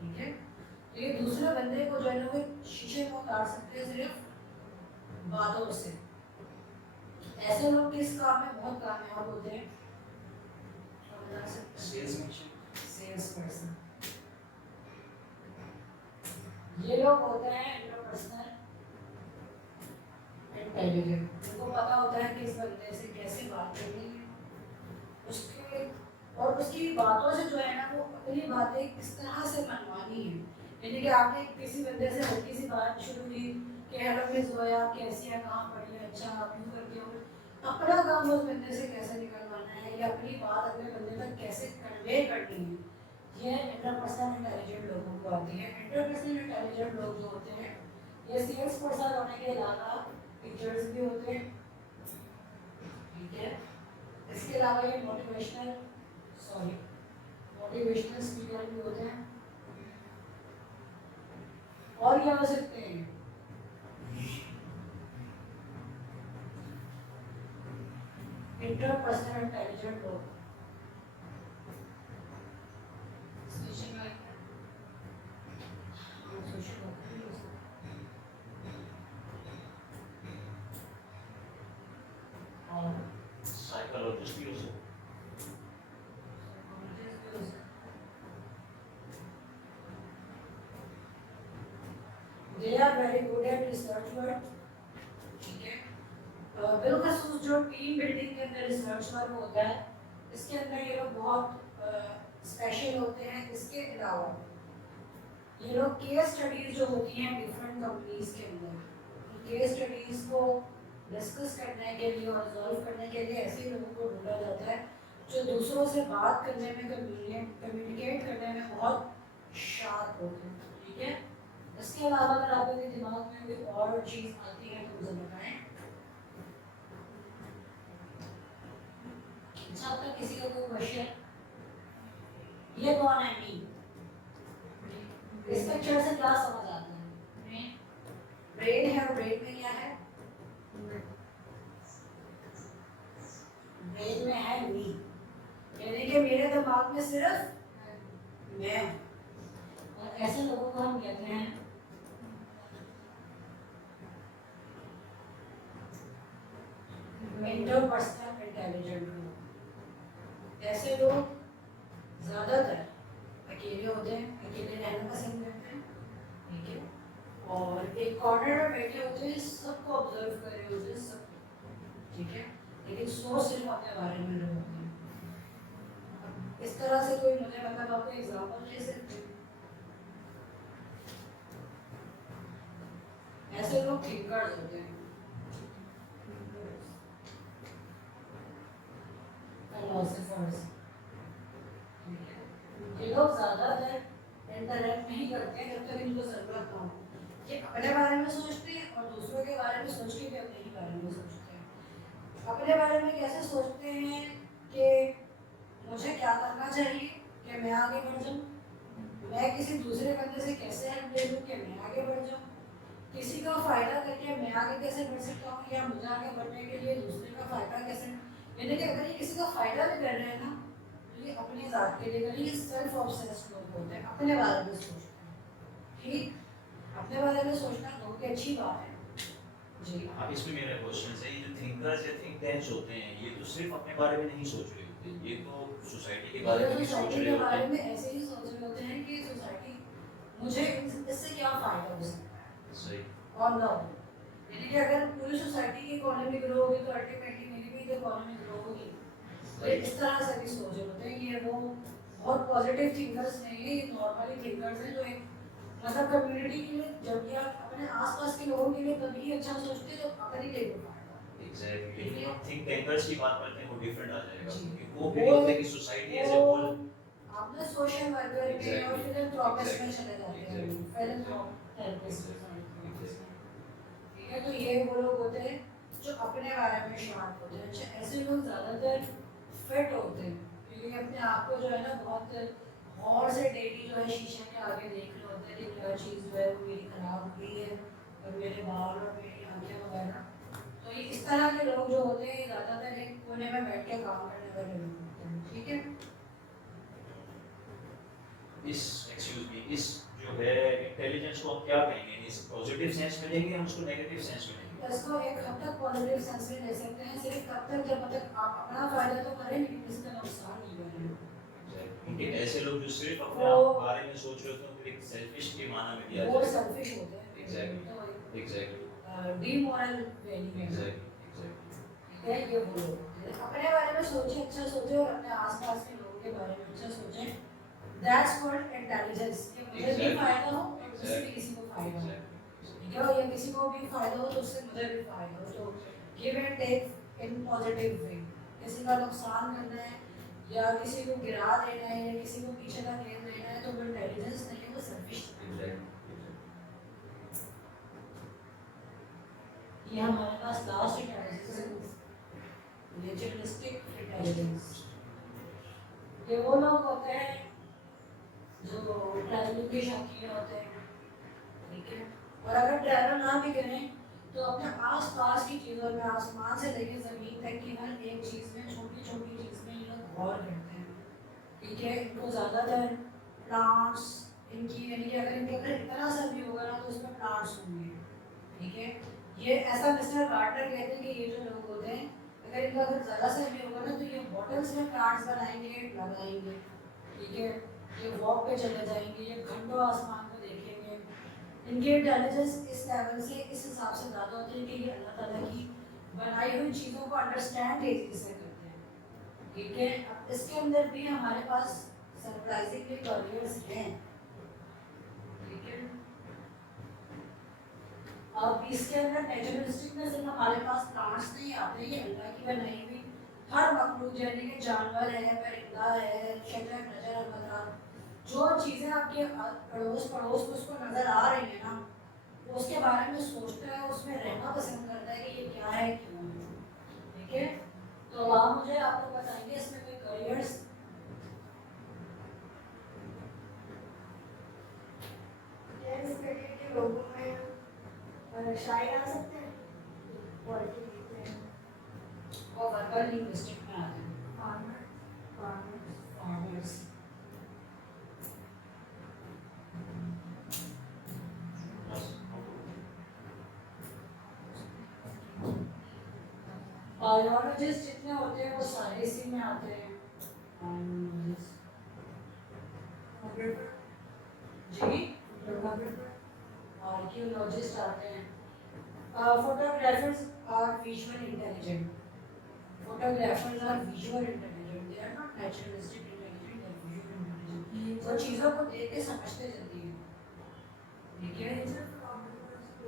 ठीक है, तो ये दूसरे बंदे को जो है ना वो शीशे में उतार सकते हैं सिर्फ बातों से। ऐसे लोग किस काम में बहुत कामयाब होते हैं, सेल्स पर्सन। ये लोग होते हैं इंटरपर्सनल इंटेलिजेंट, उनको पता होता है कि इस बंदे से कैसे बात करनी है, उसके और उसकी बातों से जो है ना वो अपनी बातें किस तरह से मनवानी है। यानी कि आपने किसी बंदे से हल्की सी बात शुरू की कि हेलो मिस जोया कैसी है, कहाँ पढ़ी है, अच्छा आप यूँ करते हो, अपना काम उस बंदे से कैसे निकलवाना है या अपनी बात अपने बंदे तक कैसे कन्वे करनी है, ये इंटरपर्सनल इंटेलिजेंट लोगों को आती है। इंटरपर्सनल इंटेलिजेंट लोग जो होते हैं ये सेल्स पर्सन होने के अलावा टीचर्स भी होते हैं, ठीक है, इसके अलावा ये मोटिवेशनल स्पीकर भी होते हैं। और क्या हो सकते हैं, इंटरपर्सनल इंटेलिजेंट लोग साइकोलॉजिस्ट भी हो सकते they are very good at research work, ठीक है। बिलखसूस जो टीम बिल्डिंग के अंदर रिसर्च वर्क होता है इसके अंदर ये लोग बहुत स्पेशल होते हैं। इसके अलावा ये लोग केस स्टडीज जो होती हैं डिफरेंट कंपनीज के अंदर, केस स्टडीज को डिस्कस करने के लिए और रिजॉल्व करने के लिए ऐसे लोगों को ढूंढा जाता है जो दूसरों से बात करने में, कम्युनिकेट करने में बहुत शार्प होते हैं, ठीक है। इसके अलावा अगर आपके दिमाग में कोई और चीज आती है तो मुझे बताएं। अच्छा, अब तक किसी का कोई क्वेश्चन? ये कौन है मी? इस पिक्चर से क्या समझ आता है? ब्रेन है और ब्रेन में क्या है? ब्रेन में है मी, यानी कि मेरे दिमाग में सिर्फ मैं हूं। और ऐसे लोगों को हम कहते हैं इंटरपर्सनल इंटेलिजेंट लोग। ऐसे लोग ज्यादातर अकेले होते हैं, अकेले रहना पसंद करते हैं, ठीक है, और एक कॉर्नर में बैठे होते हैं, सबको ऑब्जर्व कर रहे होते हैं, सब, ठीक है, लेकिन सोच सिर्फ अपने बारे में रहे होते हैं। इस तरह से कोई मुझे मतलब आपको एग्जाम्पल दे सकते हैं? ऐसे लोग थिंकर्स होते हैं, फिलोसफर्स, ठीक है, ये लोग ज़्यादातर इंटरेक्ट नहीं करते हैं जब तक इनको ज़रूरत ना हो। ये अपने बारे में सोचते हैं और दूसरों के बारे में सोच के भी अपने ही बारे में सोचते हैं। अपने बारे में कैसे सोचते हैं कि मुझे क्या करना चाहिए कि मैं आगे बढ़ जाऊँ, मैं किसी दूसरे बंदे से कैसे हेल्प ले लूँ कि मैं आगे बढ़ जाऊँ, किसी का फ़ायदा करके मैं आगे कैसे बढ़ सकता हूँ, या मुझे आगे बढ़ने के लिए दूसरे का फ़ायदा कैसे, यानी कि अगर ये किसी का फ़ायदा भी कर रहे हैं ना, तो ये अपनी ज़ात के लिए कर रहे हैं, ये सेल्फ ऑब्सेस्ड लोग होते हैं, अपने बारे में सोचते हैं, ठीक, अपने बारे में सोचना बहुत ही अच्छी बात है जी। हाँ, इसमें मेरा क्वेश्चन है, ये जो थिंकर्स या थिंक टैंक्स होते हैं, ये तो सिर्फ अपने बारे में नहीं सोच रहे होते, ये तो सोसाइटी के बारे में भी सोच सोसाइटी रहे के होते बारे हैं। में ऐसे ही सोच रहे होते हैं कि सोसाइटी मुझे इससे क्या फ़ायदा हो सकता है, सही। और ना हो, यानी कि अगर पूरी सोसाइटी की इकोनॉमी ग्रो होगी तो अल्टीमेटली मेरी भी इकोनॉमी ग्रो होगी, तो इस तरह से भी सोच रहे होते हैं। ये वो बहुत पॉजिटिव थिंकर्स नहीं है, ये नॉर्मली थिंकर्स हैं जो एक मतलब कम्युनिटी के लिए, जब या अपने आसपास के लोगों के लिए तभी अच्छा सोचते हैं जब अपने लिए भी फायदा। एग्जैक्टली, लेकिन हम थिंक टैंकर्स की बात करते हैं वो डिफरेंट आ जाएगा, जी। क्योंकि वो भी होता है कि सोसाइटी एज ए होल। आपने सोशल वर्कर में और फिलैंथ्रोपिस्ट में चले जाते हैं, फिलैंथ्रोपिस्ट, ठीक है, तो ये वो लोग होते हैं जो अपने बारे में शार्प होते हैं। अच्छा, ऐसे लोग ज़्यादातर फिट होते हैं क्योंकि अपने आप को जो है ना बहुत गौर से डेली जो है शीशे के आगे देख रहे होते हैं कि क्या चीज़ जो है वो मेरी खराब हुई है, और मेरे बाल और मेरी आंखें वगैरह। तो ये इस तरह के लोग जो होते हैं ज़्यादातर एक कोने में बैठ के काम करने वाले लोग होते हैं, ठीक है। इस जो है इंटेलिजेंस को हम क्या कहेंगे, इस पॉजिटिव सेंस में लेंगे, हम उसको नेगेटिव सेंस में लेंगे? इसको एक हद तक पॉजिटिव सेंस में ले सकते हैं, सिर्फ तब तक जब तक आप अपना फायदा तो करें लेकिन किसी का नुकसान नहीं करें। लेकिन ऐसे लोग जो सिर्फ अपने बारे में सोच रहे होते हैं उनको एक सेल्फिश के माना में दिया वो जाता है। सेल्फिश होते हैं, एग्जैक्टली डीमोरल वैल्यू है, ठीक है। ये वो लोग अपने बारे में सोचे, अच्छा सोचे, और अपने आसपास के लोगों के बारे में अच्छा सोचे, दैट्स कॉल्ड इंटेलिजेंस, कि मुझे भी फायदा हो और उससे भी किसी को फायदा हो, ठीक है, या किसी को भी फायदा हो तो उससे मुझे भी फायदा हो, तो give and take in positive way. किसी का नुकसान करना है या किसी को गिरा देना है या किसी को पीछे का गेम देना है तो वो इंटेलिजेंस नहीं है, वो सेल्फिश है। ये हमारे पास लास्ट इंटेलिजेंस है, नेचुरलिस्टिक इंटेलिजेंस। ये वो लोग होते हैं जो ट्रैवलिंग के शौकीन होते हैं, ठीक है, और अगर ट्रैवल ना भी करें तो अपने आस पास की चीज़ों में, आसमान से लेकर ज़मीन तक की हर एक चीज़ में, छोटी छोटी चीज़ में ये लोग गौर करते हैं, ठीक है। इनको ज़्यादातर प्लांट्स, इनकी यानी कि अगर इनके अगर इतना सा भी होगा ना तो उसमें प्लांट्स होंगे, ठीक है। ये ऐसा मिस्टर गार्डनर कहते हैं कि ये जो लोग होते हैं अगर इनका अगर ज़रा सा भी होगा ना तो ये बॉटल्स में प्लांट्स बनाएंगे, लगाएंगे, ठीक है, ये वॉक पे चले जाएंगे, ये घंटों आसमान को देखेंगे। इनके इंटेलिजेंस इस लेवल से, इस हिसाब से ज़्यादा होते हैं कि ये अल्लाह ताला की बनाई हुई चीज़ों को अंडरस्टैंड तेजी से करते हैं, ठीक है। अब इसके अंदर भी हमारे पास सरप्राइजिंगली करियर्स हैं, ठीक है। अब इसके अंदर नेचुरलिस्टिक में सिर्फ हमारे पास प्लांट्स नहीं आते, ये अल्लाह की बनाई हुई हर मखलूक, यानी कि जानवर है, परिंदा है, शजर नजर अमदार, जो चीज़ें आपके पड़ोस में उसको नज़र आ रही है ना, वो उसके बारे में सोचता है, उसमें रहना पसंद करता है कि ये क्या है क्यों है, ठीक है। तो आप मुझे आप लोग बताएंगे इसमें कोई करियर्स? इस करियर के लोगों में शायद आ सकते हैं, पॉलिटिक्स में, और वर्बल लिंग्विस्टिक में आते हैं फार्मर्स। बायोलॉजिस्ट जितने होते हैं वो सारे इसी में आते हैं, जी आर्कियोलॉजिस्ट आते हैं। Photographers are visual intelligent. Photographers are visual intelligent. They are not naturalistic intelligent. They are visual intelligent. वो चीज़ों को देख के समझते जल्दी हैं। ठीक है?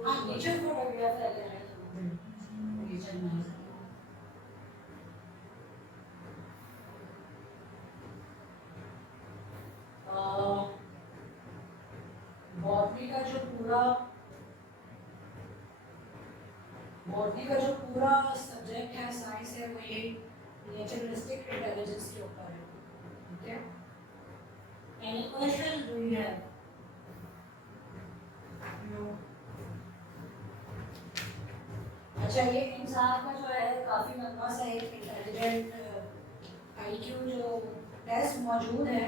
हाँ, नेचर फोटोग्राफर अगर है तो नेचर में बॉटनी का जो पूरा सब्जेक्ट है, साइंस है, वो ये नेचरलिस्टिक इंटेलिजेंस के ऊपर है। ठीक है? Any question do you have? अच्छा, ये इंसान का जो है काफ़ी लंबा सा एक इंटेलिजेंट आईक्यू जो टेस्ट मौजूद है,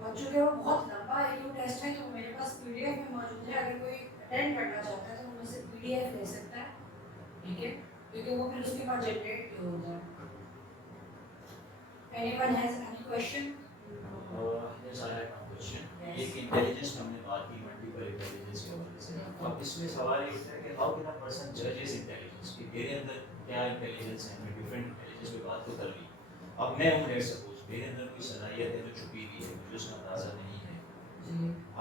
और चूँकि वो बहुत लंबा आईक्यू टेस्ट है तो मेरे पास पीडीएफ में मौजूद है। अगर कोई अटेंड करना चाहता है तो वो मुझसे पीडीएफ ले सकता है। ठीक है? क्योंकि वो फिर उसके बाद जनरेट भी होता है। Anyone has any question? Yes, I have one question. एक इंटेलिजेंस हमने बात की, मल्टीपल इंटेलिजेंस के हवाले से। अब इसमें सवाल ये उठता है कि हाउ कैन अ पर्सन जज हिज इंटेलिजेंस, कि मेरे अंदर क्या इंटेलिजेंस है। मैं डिफरेंट इंटेलिजेंस पे बात तो कर ली। अब मैं हूँ, लेट्स सपोज मेरे अंदर कोई सलाहियत है जो छुपी हुई है, मुझे उसका अंदाजा नहीं है।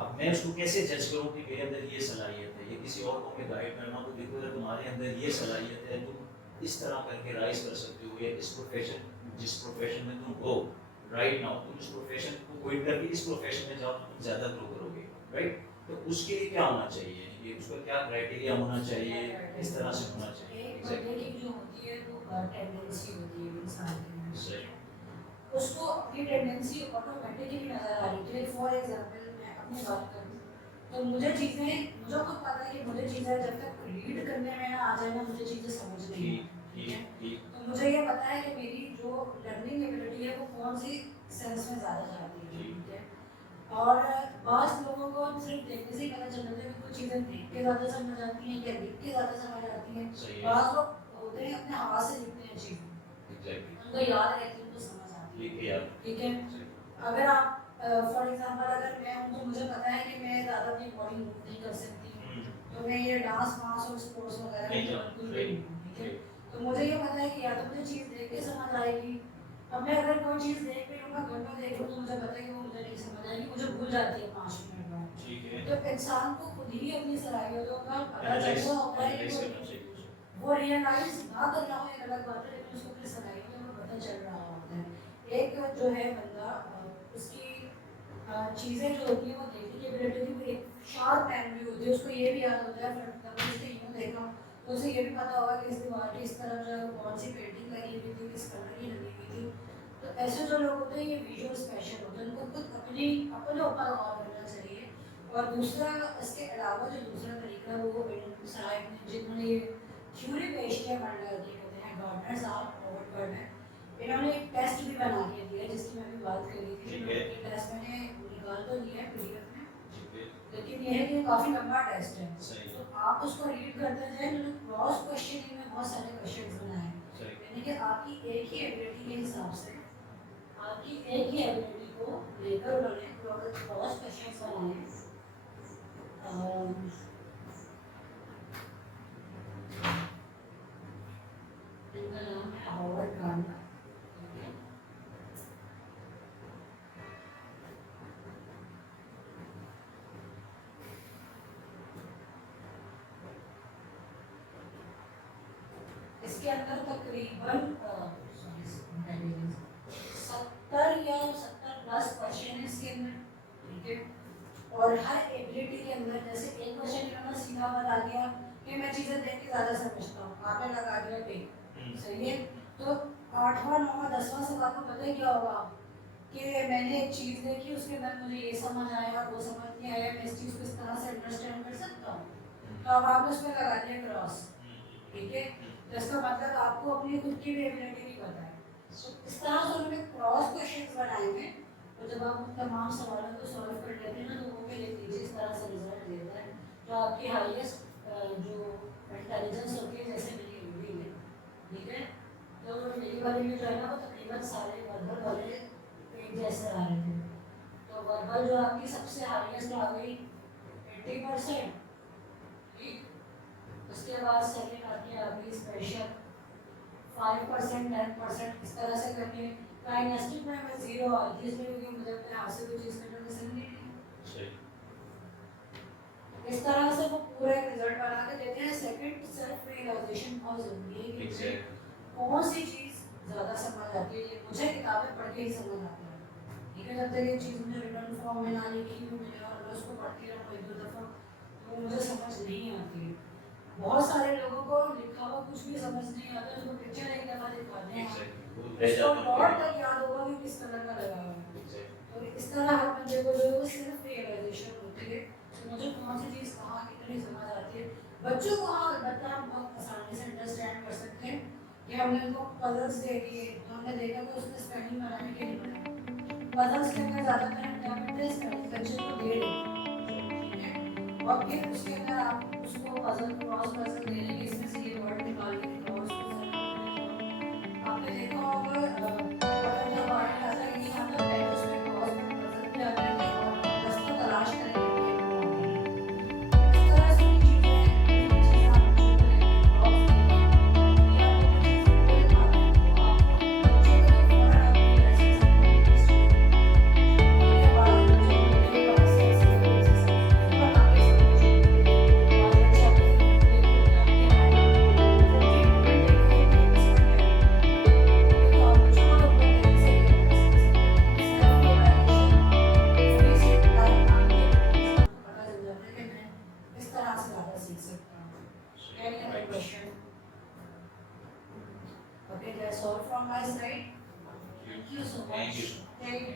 अब मैं उसको कैसे जज करूँ कि मेरे अंदर ये सलाहियत है, या किसी और को मैं गाइड करना तो देखो अगर तुम्हारे अंदर ये सलाहियत है, तुम इस तरह करके राइज कर सकते हो, या इस प्रोफेशन, जिस प्रोफेशन में तुम हो राइट नाउ, तुम इस प्रोफेशन को क्विट करके इस प्रोफेशन में जाओ तो तुम ज़्यादा ग्रो करोगे। राइट? तो उसके लिए क्या होना चाहिए, ये उसका क्या क्राइटेरिया होना चाहिए, किस तरह से होना चाहिए? एक बंदे की जो होती है वो टेंडेंसी होती है इंसान के अंदर। सही। उसको अपनी टेंडेंसी ऑटोमेटिकली नजर आ रही है। फॉर एग्जांपल मैं अपनी बात करूँ तो मुझे खुद पता है कि मुझे चीज़ें जब तक रीड करने में ना आ जाए ना, मुझे चीज़ें समझ नहीं आती। ठीक है? तो मुझे ये पता है कि मेरी जो लर्निंग एबिलिटी है वो कौन सी सेंस में ज़्यादा जाती है। ठीक है? और बाज़ लोगों को सिर्फ देखने से ही पता चल जाता है कि कुछ चीज़ें देख के ज़्यादा समझ आती हैं या लिख के ज़्यादा समझ आती हैं। बाज़ लोग होते हैं अपने हाथ से लिखते हैं चीज़ें, उनको याद रहती है, उनको समझ आती है। ठीक है? अगर आप फॉर एग्जांपल अगर मैं हूँ तो मुझे पता है कि मैं ज़्यादा अपनी बॉडी मूव नहीं कर सकती, तो मैं ये डांस वांस और स्पोर्ट्स वगैरह बिल्कुल नहीं। ठीक है? तो मुझे ये पता है कि या तो मुझे चीज़ देख के समझ आएगी। अब मैं अगर कोई चीज़ देख रही हूँ, मैं घर में देख रही हूँ तो मुझे पता है कि वो मुझे नहीं समझ आएगी, मुझे भूल जाती है 5 मिनट बाद। ठीक है। तो इंसान को खुद ही अपनी सलाहियतों का पता चलना होता है कि वो रियलाइज ना कर रहा हो एक अलग बात है, लेकिन उसको अपनी सलाहियतों का पता चल रहा होता है। एक जो है बंदा उसकी चीज़ें जो होती हैं वो देखने की एबिलिटी थी, वो एक शार्प मेमोरी होती है, उसको ये भी याद होता है फिर उसने यूँ देखा तो उसे ये भी पता होगा कि इस दीवार की इस तरफ जो है कौन सी पेंटिंग लगी हुई थी, किस कलर की लगी हुई थी। तो ऐसे जो लोग होते हैं ये विजुअल स्पेशल होते हैं, उनको खुद अपने ऊपर गौर करना चाहिए। और दूसरा इसके अलावा जो दूसरा तरीका है वो साहब ने जिन्होंने ये थ्योरी पेश किया मंडल के कहते हैं गार्डनर साहब, रॉबर्ट गार्डनर, इन्होंने एक टेस्ट भी बना के दिया जिसकी मैं भी बात कर रही थी। टेस्ट मैंने निकाल तो लिया है पीडीएफ में, लेकिन यह है कि काफ़ी लंबा टेस्ट है। तो आप उसको रीड करते जाए, उन्होंने क्रॉस क्वेश्चनिंग में बहुत सारे क्वेश्चन बनाए, यानी कि आपकी एक ही एबिलिटी के हिसाब से, आपकी एक ही एबिलिटी को लेकर उन्होंने क्रॉस क्वेश्चन बनाए। इनका नाम है हॉवर्ड गार्डनर। इसके अंदर तकरीबन 70 या 70 प्लस क्वेश्चन है इसके अंदर। ठीक है? और हर एबिलिटी के अंदर जैसे एक क्वेश्चन इन्होंने सीधा बता दिया कि मैं चीज़ें देख के ज़्यादा समझता हूँ, आपने लगा दिया टिक। सही है? तो 8वां 9वां 10वां सवाल को पता ही क्या होगा कि मैंने एक चीज़ देखी, उसके बाद मुझे ये समझ आया, वो समझ नहीं आया, मैं इस चीज़ को इस तरह से अंडरस्टैंड कर सकता हूँ। तो अब आपने उसमें लगा दिया क्रॉस। ठीक है? तो इसका मतलब आपको अपनी खुद की भी एबिलिटी नहीं पता है। तो इस तरह से उन्होंने क्रॉस क्वेश्चंस बनाए हैं, तो जब आप उन तमाम सवालों को सॉल्व कर लेते हैं ना तो वो भी लिख लीजिए इस तरह से रिजल्ट देता है। तो आपकी हाईएस्ट जो इंटेलिजेंस होती है, जैसे मेरी रीडिंग है, ठीक है, तो मेरी वाली में जो है ना वो तकरीबन सारे लगभग वाले एक जैसे आ रहे थे। तो वर्बल जो आपकी सबसे हाईएस्ट आ गई 80%, ठीक। उसके बाद सेकंड आपकी आ गई स्पेशल 5%, 10%, इस तरह से करके काइनेस्टिक में हमें 0 आ गई, इसलिए क्योंकि मुझे अपने हाथ से कोई चीज़ करने पसंद नहीं है। सही। इस तरह से वो पूरा एक रिजल्ट बना के देते हैं। सेकंड सेल्फ रियलाइजेशन बहुत ज़रूरी है कि मुझे कौन सी चीज़ ज़्यादा समझ आती है। ये मुझे किताबें पढ़ के ही समझ आती है, ठीक है। जब तक ये चीज़ मुझे रिटर्न फॉर्म में ना लिखी हुई मिले और मैं उसको पढ़ती रहूँ एक दो दफ़ा, तो मुझे समझ नहीं आती है। बहुत सारे लोगों को लिखा हुआ कुछ भी समझ नहीं आता, उसको पिक्चर एक दफ़ा दिखाते हैं, उसको लॉर्ड तक याद होगा कि किस कलर का लगा हुआ है। तो इस तरह हर बंदे को जो है वो सिर्फ रियलाइजेशन होती है कि मुझे कौन सी चीज़ कहाँ कितनी समझ आती है। बच्चों को हाँ अलबत्ता हम बहुत आसानी से अंडरस्टैंड कर सकते हैं कि हमने उनको पजल्स दे दिए, तो हमने देखा कि उसने स्पेलिंग बनाने के लिए बनाया। पजल्स के अंदर ज़्यादातर हम क्या करते हैं, स्पेलिंग बच्चे को दे देते हैं, ठीक है। और फिर उसके अंदर आप उसको पजल क्रॉस पजल दे देंगे, इसमें से ये वर्ड निकाल के दिखाओ, उसको आपने देखा होगा बटन जब बाहर आता है कि हम लोग पहले उसमें क्रॉस में पजल किया करेंगे और रास्ता तलाश करेंगे कि ये कहाँ है। इस तरह से भी चीज़ें हैं, ये चीज़ें आप बच्चों को देंगे, क्रॉस देंगे, या तो कुछ चीज़ को दिखाते हैं तो आपको बच्चों को तो फौरन आपकी ऐसे समझ में इस चीज़ को, ये बात बच्चे होते हैं बात से ऐसे फौरन आपके समझ में बात बच्चे आपको देखते हैं आपके हैंड में 14 मिनट इसमें क्या है। तो आप बच्चों को अपने तरीके से सेल्फ रियलाइजेशन थोड़ी सी टाइम आगे आपको पता चल जाता है कि मैं इस तरह से ज़्यादा सीख सकता हूँ। Any other question? Okay, that's all from my side. Thank you so much. Thank you. Thank you.